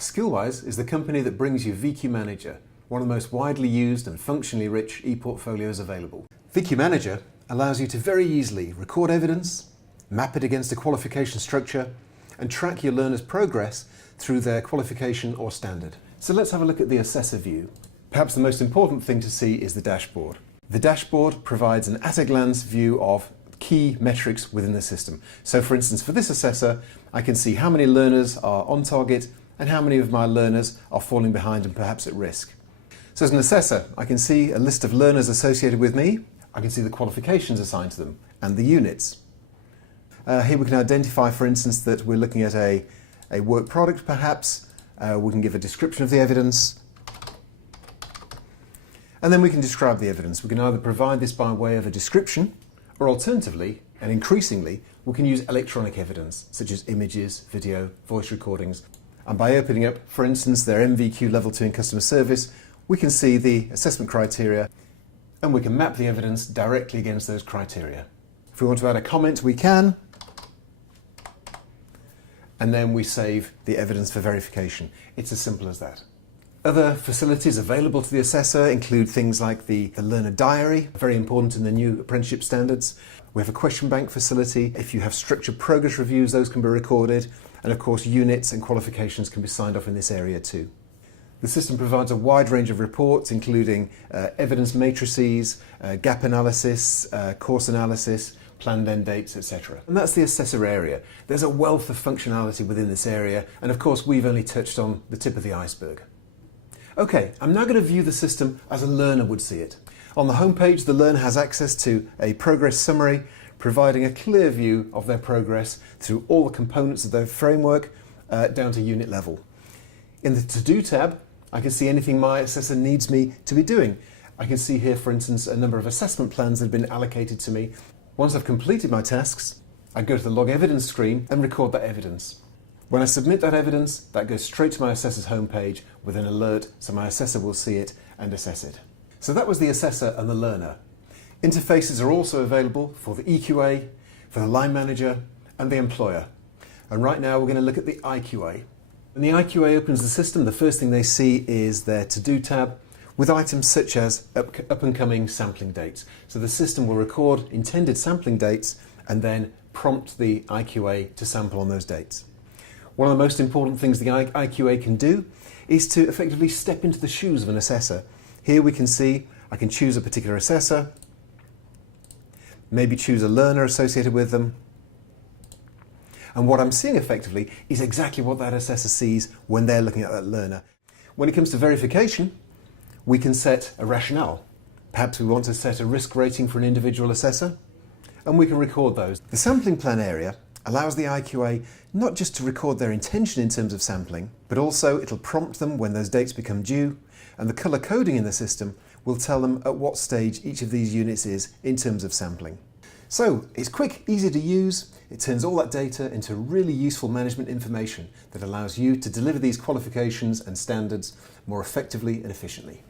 Skillwise is the company that brings you VQ Manager, one of the most widely used and functionally rich e-portfolios available. VQ Manager allows you to very easily record evidence, map it against a qualification structure, and track your learners' progress through their qualification or standard. So let's have a look at the assessor view. Perhaps the most important thing to see is the dashboard. The dashboard provides an at-a-glance view of key metrics within the system. So for instance, for this assessor, I can see how many learners are on target and how many of my learners are falling behind and perhaps at risk. So as an assessor, I can see a list of learners associated with me. I can see the qualifications assigned to them and the units. Here we can identify, for instance, that we're looking at a work product perhaps. We can give a description of the evidence. And then we can describe the evidence. We can either provide this by way of a description, or alternatively, and increasingly, we can use electronic evidence, such as images, video, voice recordings. And by opening up, for instance, their NVQ Level 2 in customer service, we can see the assessment criteria, and we can map the evidence directly against those criteria. If we want to add a comment, we can. And then we save the evidence for verification. It's as simple as that. Other facilities available to the assessor include things like the learner diary, very important in the new apprenticeship standards. We have a question bank facility. If you have structured progress reviews, those can be recorded. And of course, units and qualifications can be signed off in this area too. The system provides a wide range of reports, including evidence matrices, gap analysis, course analysis, planned end dates, etc. And that's the assessor area. There's a wealth of functionality within this area, and of course we've only touched on the tip of the iceberg. Okay, I'm now going to view the system as a learner would see it. On the homepage, the learner has access to a progress summary, providing a clear view of their progress through all the components of their framework down to unit level. In the To-Do tab, I can see anything my assessor needs me to be doing. I can see here, for instance, a number of assessment plans that have been allocated to me. Once I've completed my tasks, I go to the Log Evidence screen and record that evidence. When I submit that evidence, that goes straight to my assessor's homepage with an alert, so my assessor will see it and assess it. So that was the assessor and the learner. Interfaces are also available for the EQA, for the line manager, and the employer. And right now we're going to look at the IQA. When the IQA opens the system, the first thing they see is their To-Do tab with items such as up and coming sampling dates. So the system will record intended sampling dates and then prompt the IQA to sample on those dates. One of the most important things the IQA can do is to effectively step into the shoes of an assessor. Here we can see I can choose a particular assessor, maybe choose a learner associated with them. And what I'm seeing effectively is exactly what that assessor sees when they're looking at that learner. When it comes to verification, we can set a rationale. Perhaps we want to set a risk rating for an individual assessor, and we can record those. The sampling plan area allows the IQA not just to record their intention in terms of sampling, but also it'll prompt them when those dates become due, and the colour coding in the system will tell them at what stage each of these units is in terms of sampling. So it's quick, easy to use. It turns all that data into really useful management information that allows you to deliver these qualifications and standards more effectively and efficiently.